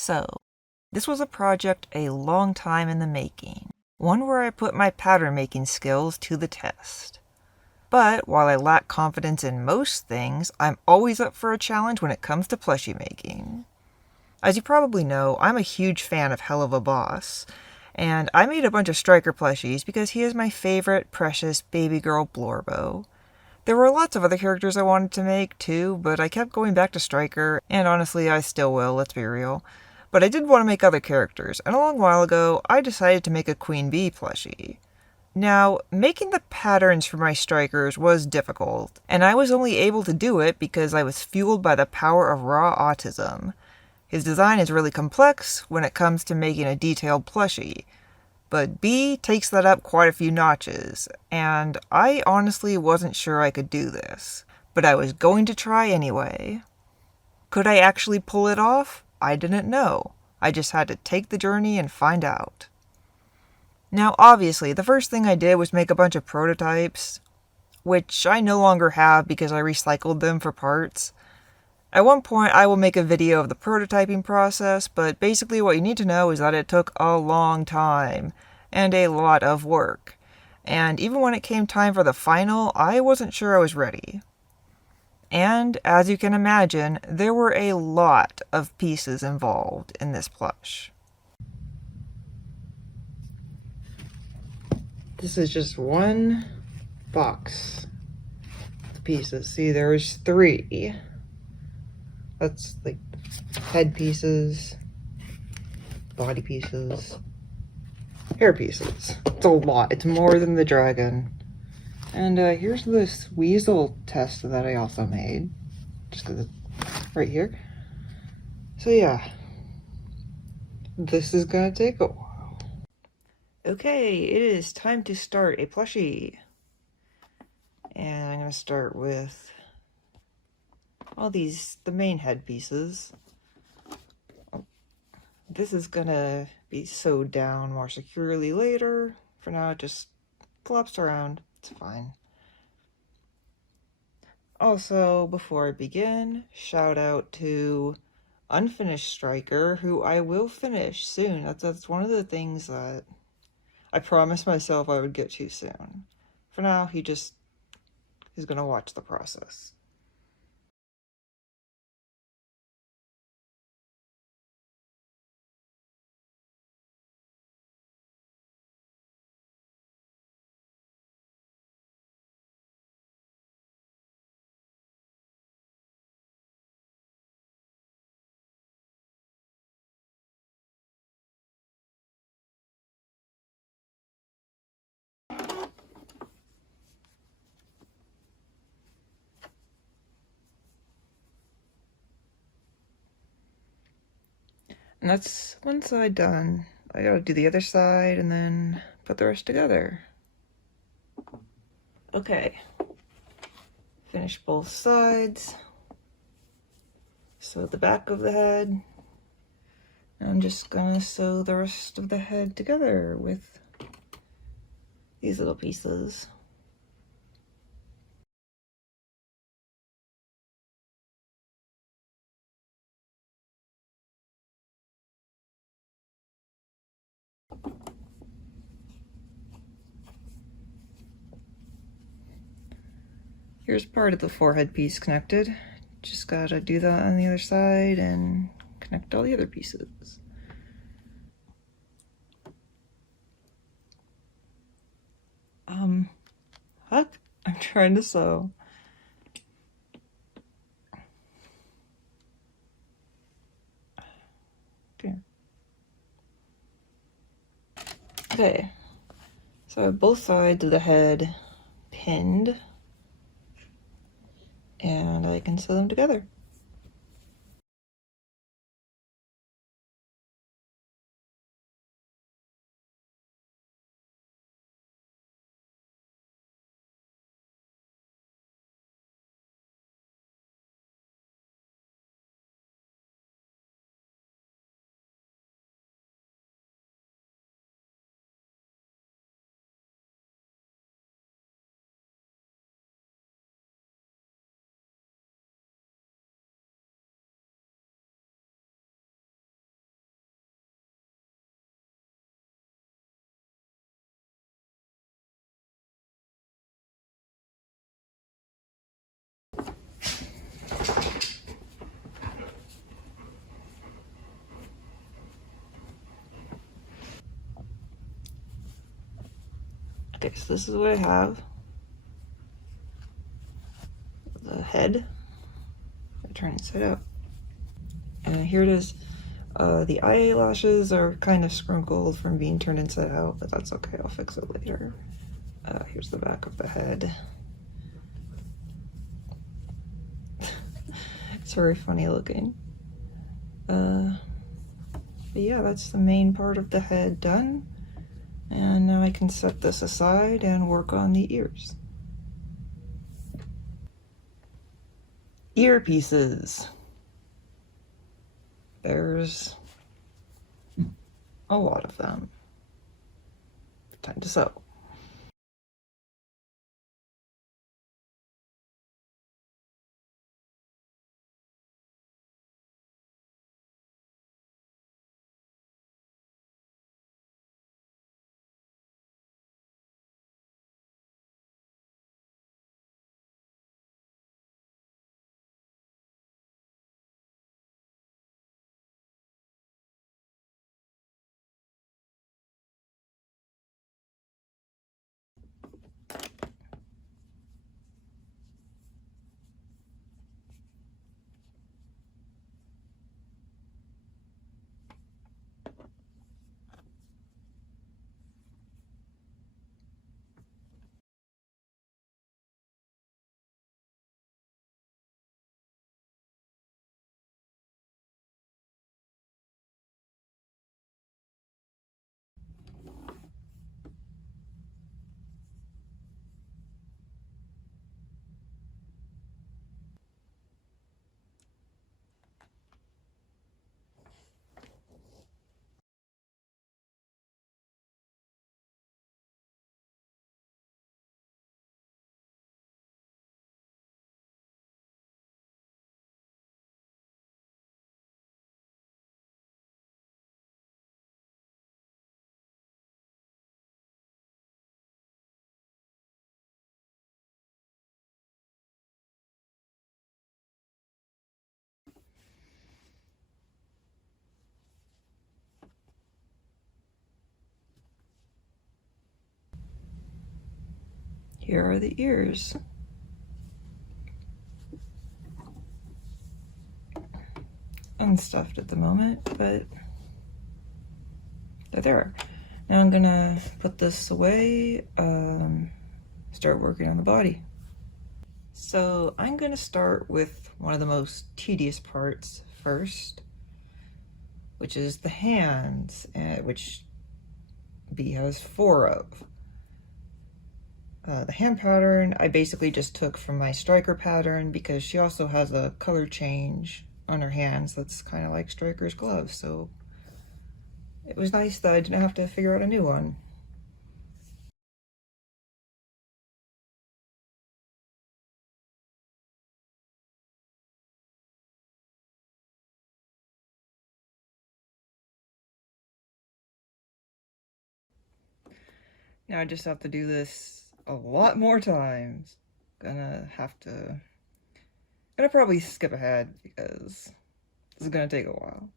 So, this was a project a long time in the making, one where I put my pattern making skills to the test. But while I lack confidence in most things, I'm always up for a challenge when it comes to plushie making. As you probably know, I'm a huge fan of Helluva Boss, and I made a bunch of Striker plushies because he is my favorite precious baby girl Blorbo. There were lots of other characters I wanted to make too, but I kept going back to Striker, and honestly I still will, let's be real. But I did want to make other characters, and a long while ago I decided to make a Queen Bee plushie. Now, making the patterns for my strikers was difficult, and I was only able to do it because I was fueled by the power of raw autism. His design is really complex when it comes to making a detailed plushie, but B takes that up quite a few notches, and I honestly wasn't sure I could do this, but I was going to try anyway. Could I actually pull it off? I didn't know. I just had to take the journey and find out. Now, obviously, the first thing I did was make a bunch of prototypes, which I no longer have because I recycled them for parts. At one point, I will make a video of the prototyping process, but basically what you need to know is that it took a long time, and a lot of work. And even when it came time for the final, I wasn't sure I was ready. And, as you can imagine, there were a lot of pieces involved in this plush. This is just one box of pieces. See, there's 3. That's like head pieces, body pieces, hair pieces. It's a lot. It's more than the dragon. And here's this weasel test that I also made. Just because it's right here. So yeah, this is gonna take a while. Okay, it is time to start a plushie. And I'm gonna start with all these, the main head pieces. This is gonna be sewed down more securely later. For now, it just flops around. It's fine. Also, before I begin, shout out to Unfinished Striker, who I will finish soon. That's one of the things that I promised myself I would get to soon. For now, he's gonna watch the process. And that's one side done. I gotta do the other side and then put the rest together. Okay. Finish both sides. Sew the back of the head. I'm just gonna sew the rest of the head together with these little pieces. Here's part of the forehead piece connected. Just gotta do that on the other side and connect all the other pieces. What? I'm trying to sew. Okay, so I have both sides of the head pinned, and I can sew them together. Okay, so this is what I have. The head. I turn it inside out. And here it is. The eyelashes are kind of scrunkled from being turned inside out, but that's okay, I'll fix it later. Here's the back of the head. It's very funny looking. But yeah, that's the main part of the head done. And now I can set this aside and work on the ears. Earpieces. There's a lot of them. Time to sew. Here are the ears. Unstuffed at the moment, but they're there. Now I'm gonna put this away, start working on the body. So I'm gonna start with one of the most tedious parts first, which is the hands, which B has 4 of. The hand pattern I basically just took from my striker pattern because she also has a color change on her hands that's kind of like Striker's gloves, so it was nice that I didn't have to figure out a new one. Now I just have to do this a lot more times. Gonna probably skip ahead because this is gonna take a while.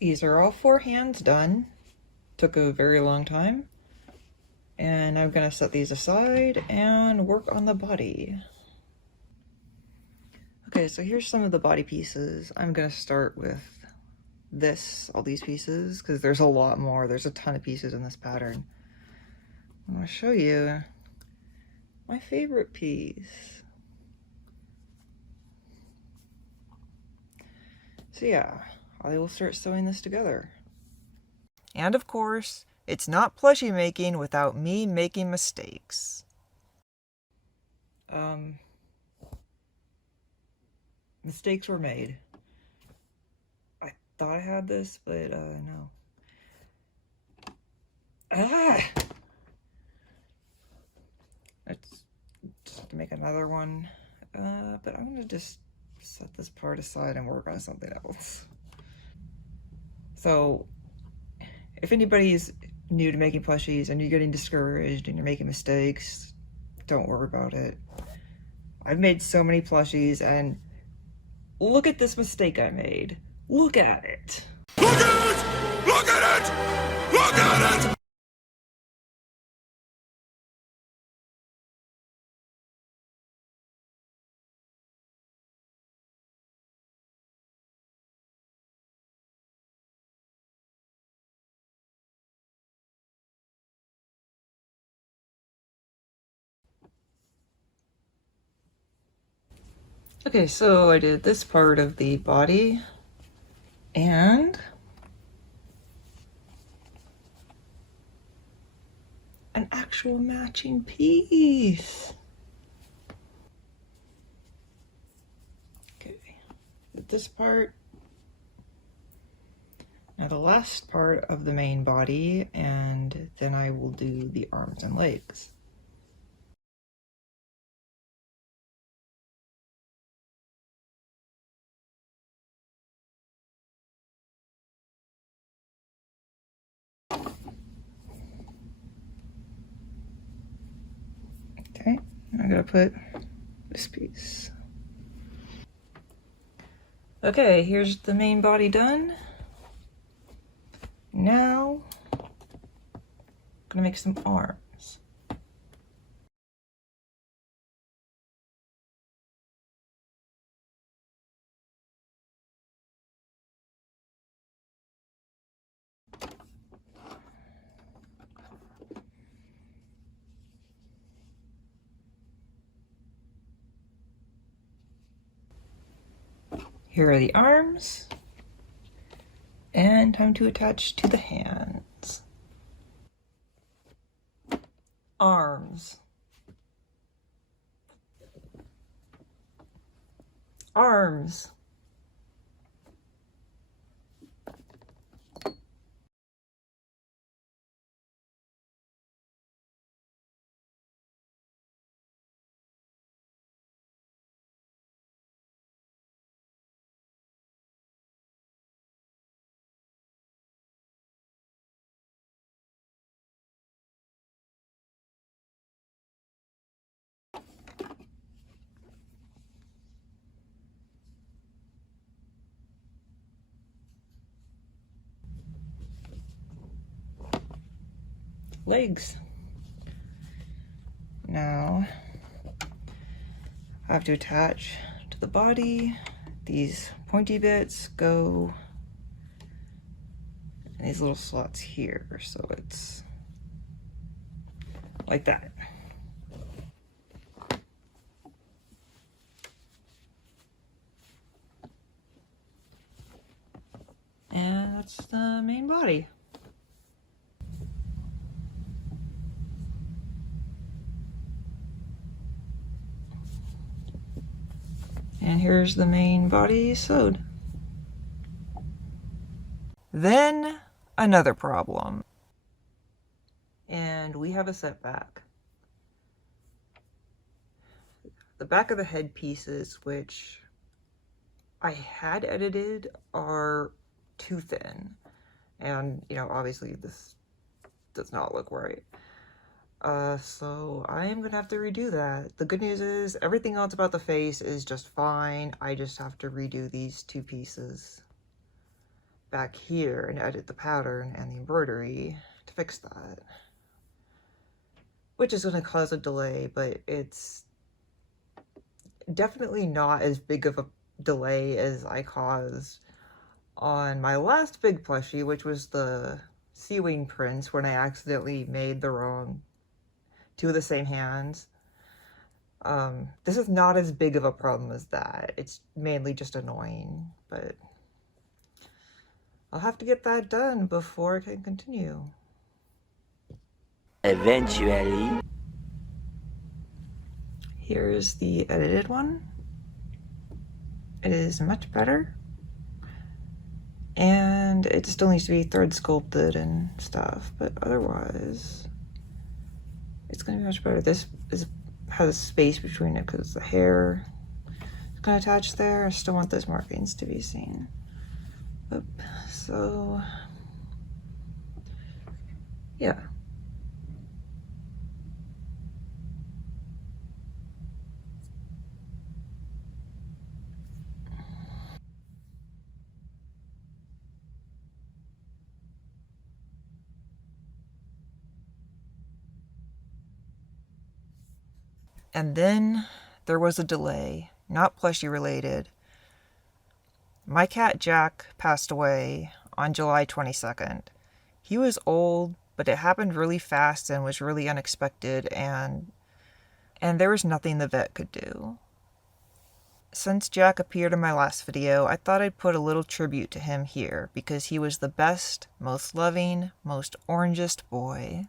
These are all 4 hands done. Took a very long time. And I'm gonna set these aside and work on the body. Okay, so here's some of the body pieces. I'm gonna start with all these pieces, because there's a lot more. There's a ton of pieces in this pattern. I'm gonna show you my favorite piece. So yeah, I will start sewing this together. And of course, it's not plushie making without me making mistakes. Mistakes were made. I thought I had this, but no. Let's just have to make another one. But I'm gonna just set this part aside and work on something else. So, if anybody's new to making plushies and you're getting discouraged and you're making mistakes, don't worry about it. I've made so many plushies, and look at this mistake I made. Look at it. Look at it! Look at it! Look at it! Okay, so I did this part of the body and an actual matching piece. Okay, this part. Now the last part of the main body, and then I will do the arms and legs. Okay, I'm gonna put this piece. Okay, here's the main body done. Now, I'm gonna make some arms. Here are the arms, and time to attach to the hands. Arms. Arms. Legs. Now, I have to attach to the body. These pointy bits go in these little slots here, so it's like that. And that's the main body. And here's the main body sewed. Then another problem. And we have a setback. The back of the head pieces, which I had edited, are too thin. And, you know, obviously this does not look right. So I am gonna have to redo that. The good news is everything else about the face is just fine. I just have to redo these two pieces back here and edit the pattern and the embroidery to fix that. Which is gonna cause a delay, but it's definitely not as big of a delay as I caused on my last big plushie, which was the Sea Wing Prince, when I accidentally made the wrong two of the same hands. This is not as big of a problem as that. It's mainly just annoying, but I'll have to get that done before I can continue. Eventually. Here's the edited one. It is much better. And it still needs to be thread sculpted and stuff, but otherwise it's gonna be much better. This has space between it because the hair is gonna attach there. I still want those markings to be seen. Oop. So yeah. And then there was a delay, not plushie related. My cat Jack passed away on July 22nd. He was old, but it happened really fast and was really unexpected, and there was nothing the vet could do. Since Jack appeared in my last video, I thought I'd put a little tribute to him here, because he was the best, most loving, most orangest boy.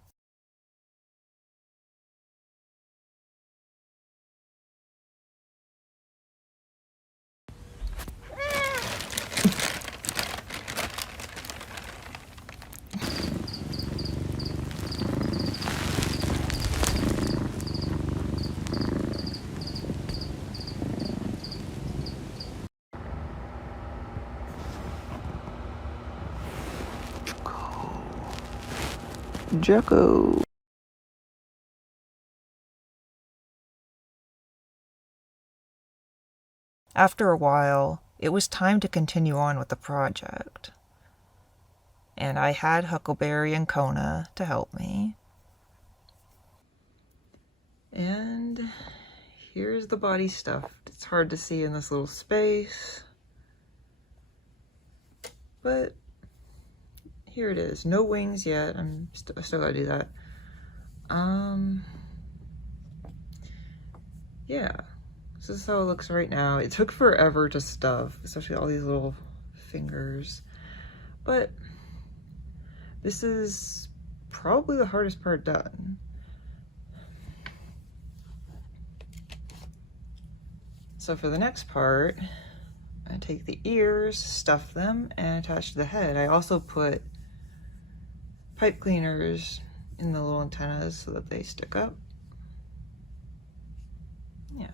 Jacko. After a while, it was time to continue on with the project. And I had Huckleberry and Kona to help me. And here's the body stuff. It's hard to see in this little space, but here it is. No wings yet. I still gotta do that. Yeah, this is how it looks right now. It took forever to stuff, especially all these little fingers, but this is probably the hardest part done. So for the next part, I take the ears, stuff them, and attach to the head. I also put pipe cleaners in the little antennas so that they stick up. Yeah.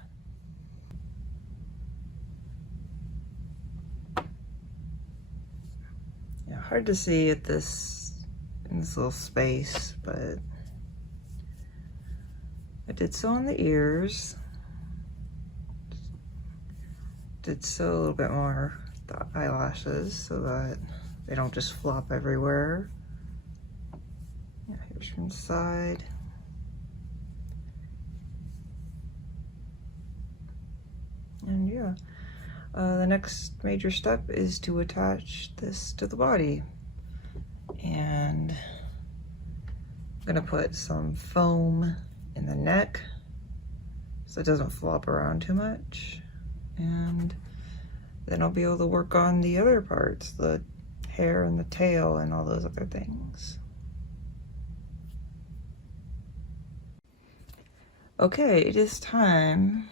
Yeah, hard to see in this little space, but I did sew on the ears. Did sew a little bit more the eyelashes so that they don't just flop everywhere. Yeah, here's from the side. And yeah, the next major step is to attach this to the body. And I'm gonna put some foam in the neck so it doesn't flop around too much. And then I'll be able to work on the other parts, the hair and the tail and all those other things. Okay, it is time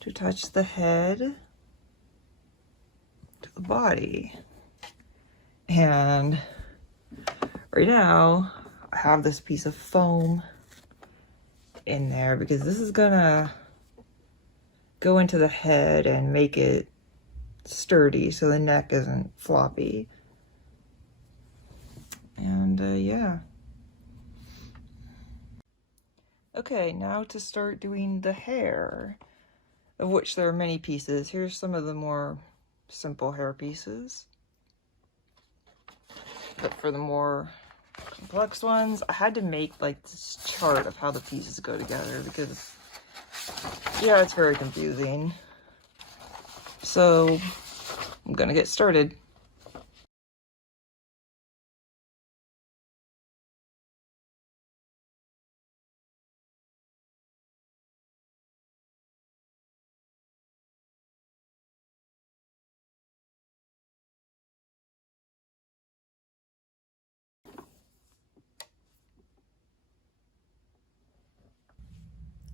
to attach the head to the body. And right now, I have this piece of foam in there because this is gonna go into the head and make it sturdy so the neck isn't floppy. And yeah. Okay, now to start doing the hair, of which there are many pieces. Here's some of the more simple hair pieces. But for the more complex ones, I had to make like this chart of how the pieces go together because, yeah, it's very confusing. So I'm gonna get started.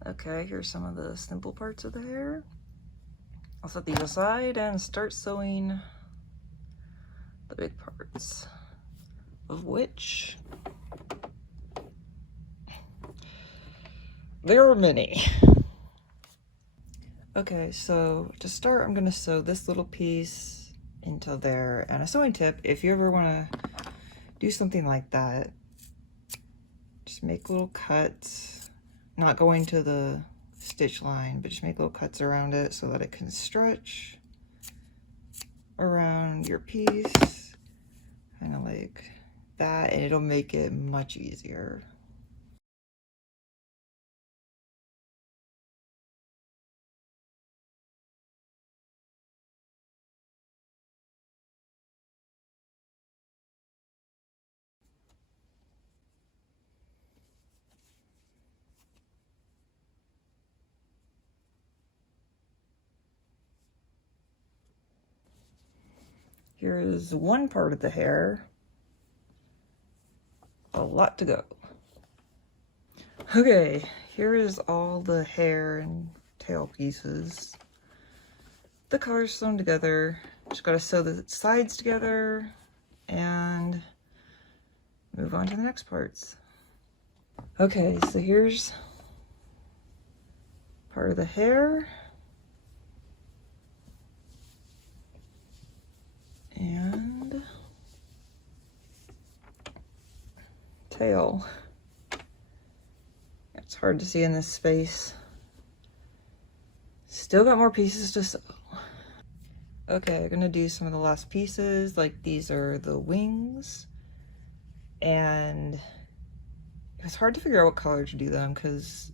Okay, here's some of the simple parts of the hair. I'll set these aside and start sewing the big parts, of which there are many. Okay, so to start, I'm gonna sew this little piece into there. And a sewing tip, if you ever wanna do something like that, just make little cuts, not going to the stitch line, but just make little cuts around it so that it can stretch around your piece, kind of like that, and it'll make it much easier. Here is one part of the hair. A lot to go. Okay, here is all the hair and tail pieces. The colors sewn together. Just gotta sew the sides together and move on to the next parts. Okay, so here's part of the hair. And tail. It's hard to see in this space. Still got more pieces to sew. Okay, I'm gonna do some of the last pieces. Like these are the wings. And it was hard to figure out what color to do them because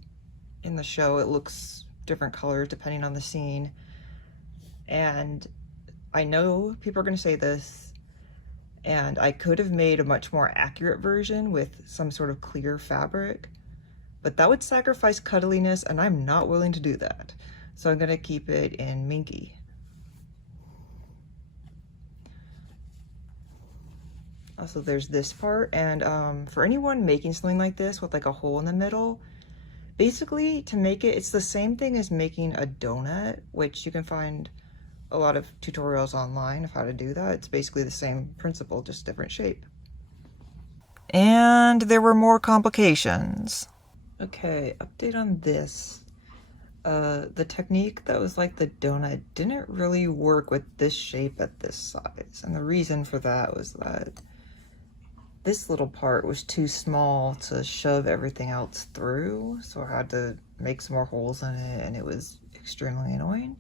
in the show it looks different colors depending on the scene. And I know people are gonna say this, and I could have made a much more accurate version with some sort of clear fabric, but that would sacrifice cuddliness and I'm not willing to do that. So I'm gonna keep it in minky. Also, there's this part, and for anyone making something like this with like a hole in the middle, basically to make it, it's the same thing as making a donut, which you can find a lot of tutorials online of how to do that. It's basically the same principle, just different shape. And there were more complications. Okay, update on this. The technique that was like the donut didn't really work with this shape at this size. And the reason for that was that this little part was too small to shove everything else through. So I had to make some more holes in it, and it was extremely annoying.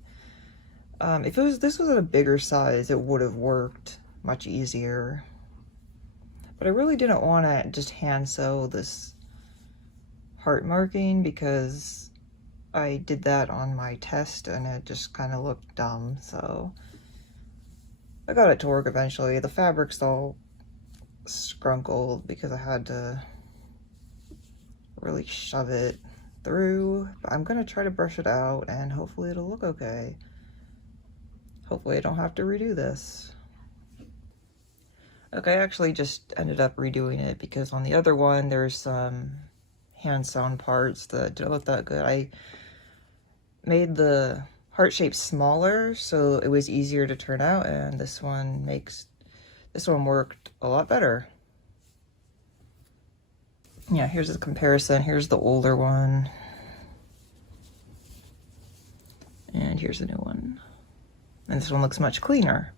If this was at a bigger size, it would have worked much easier. But I really didn't want to just hand sew this heart marking because I did that on my test and it just kind of looked dumb. So I got it to work eventually. The fabric's all scrunkled because I had to really shove it through. But I'm gonna try to brush it out and hopefully it'll look okay. Hopefully I don't have to redo this. Okay, I actually just ended up redoing it because on the other one there's some hand sewn parts that didn't look that good. I made the heart shape smaller so it was easier to turn out, and this one worked a lot better. Yeah, here's a comparison. Here's the older one. And here's the new one. And this one looks much cleaner.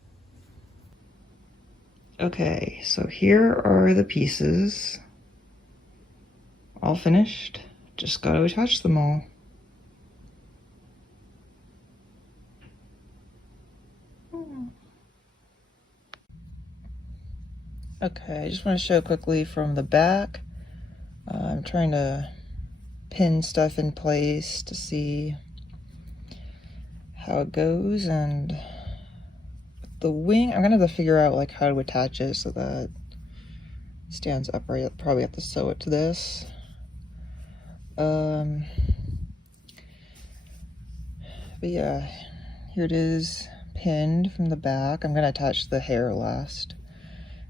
Okay, so here are the pieces. All finished. Just gotta attach them all. Okay, I just want to show quickly from the back. I'm trying to pin stuff in place to see how it goes, and the wing, I'm gonna have to figure out like how to attach it so that it stands upright. Probably have to sew it to this. But yeah, here it is pinned from the back. I'm gonna attach the hair last,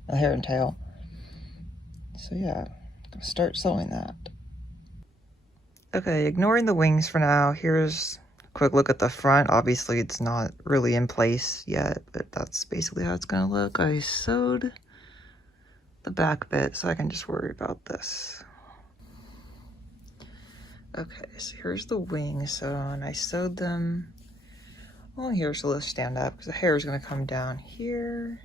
the hair and tail. So yeah, I'm gonna start sewing that. Okay, ignoring the wings for now, here's a quick look at the front. Obviously it's not really in place yet, but that's basically how it's gonna look. I sewed the back bit so I can just worry about this. Okay, so here's the wings sewn. I sewed them along here so they'll stand up because the hair is going to come down here.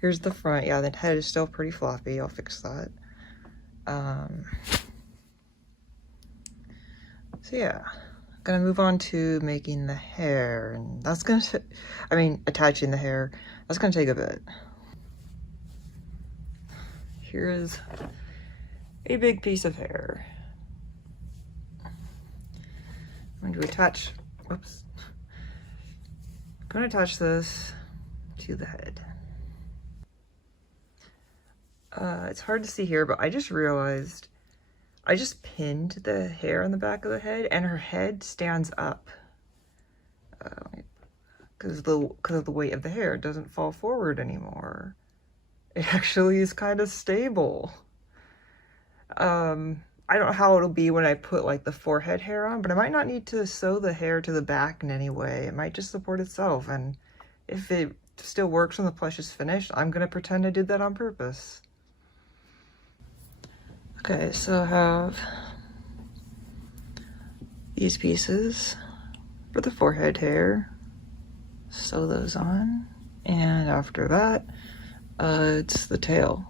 Here's the front. Yeah, the head is still pretty floppy. I'll fix that. So yeah, I'm gonna move on to making the hair, and that's gonna, attaching the hair. That's gonna take a bit. Here is a big piece of hair. I'm going to attach, oops. I'm going to attach this to the head. It's hard to see here, but I just realized I just pinned the hair on the back of the head and her head stands up. because of the weight of the hair. It doesn't fall forward anymore. It actually is kind of stable. I don't know how it'll be when I put like the forehead hair on, but I might not need to sew the hair to the back in any way. It might just support itself, and if it still works when the plush is finished, I'm gonna pretend I did that on purpose. Okay, so I have these pieces for the forehead hair. Sew those on, and after that, it's the tail.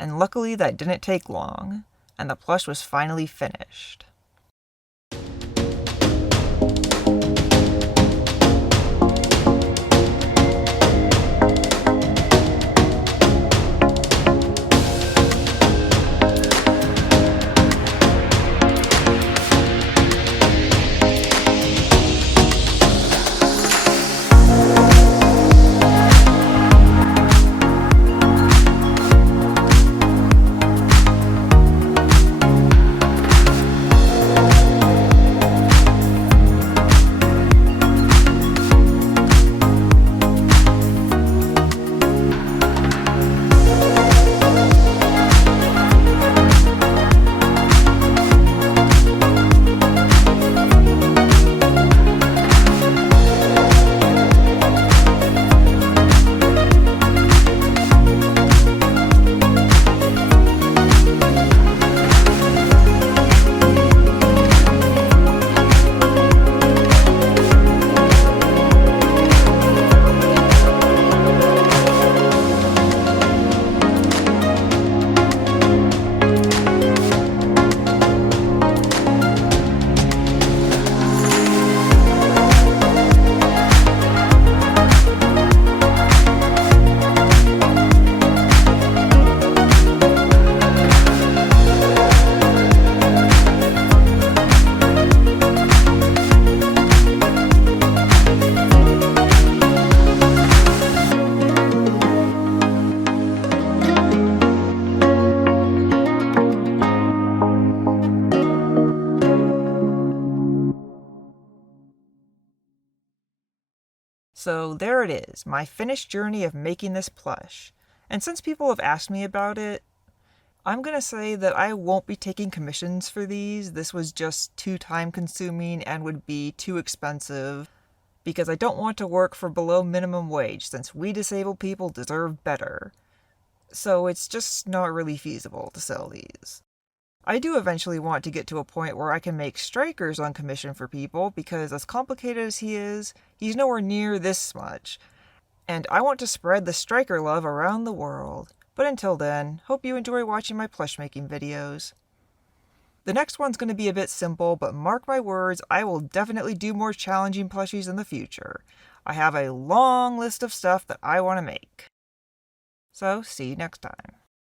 And luckily that didn't take long, and the plush was finally finished. So there it is, my finished journey of making this plush. And since people have asked me about it, I'm gonna say that I won't be taking commissions for these. This was just too time consuming and would be too expensive because I don't want to work for below minimum wage since we disabled people deserve better. So it's just not really feasible to sell these. I do eventually want to get to a point where I can make strikers on commission for people because as complicated as he is, he's nowhere near this much. And I want to spread the striker love around the world. But until then, hope you enjoy watching my plush making videos. The next one's going to be a bit simple, but mark my words, I will definitely do more challenging plushies in the future. I have a long list of stuff that I want to make. So, see you next time.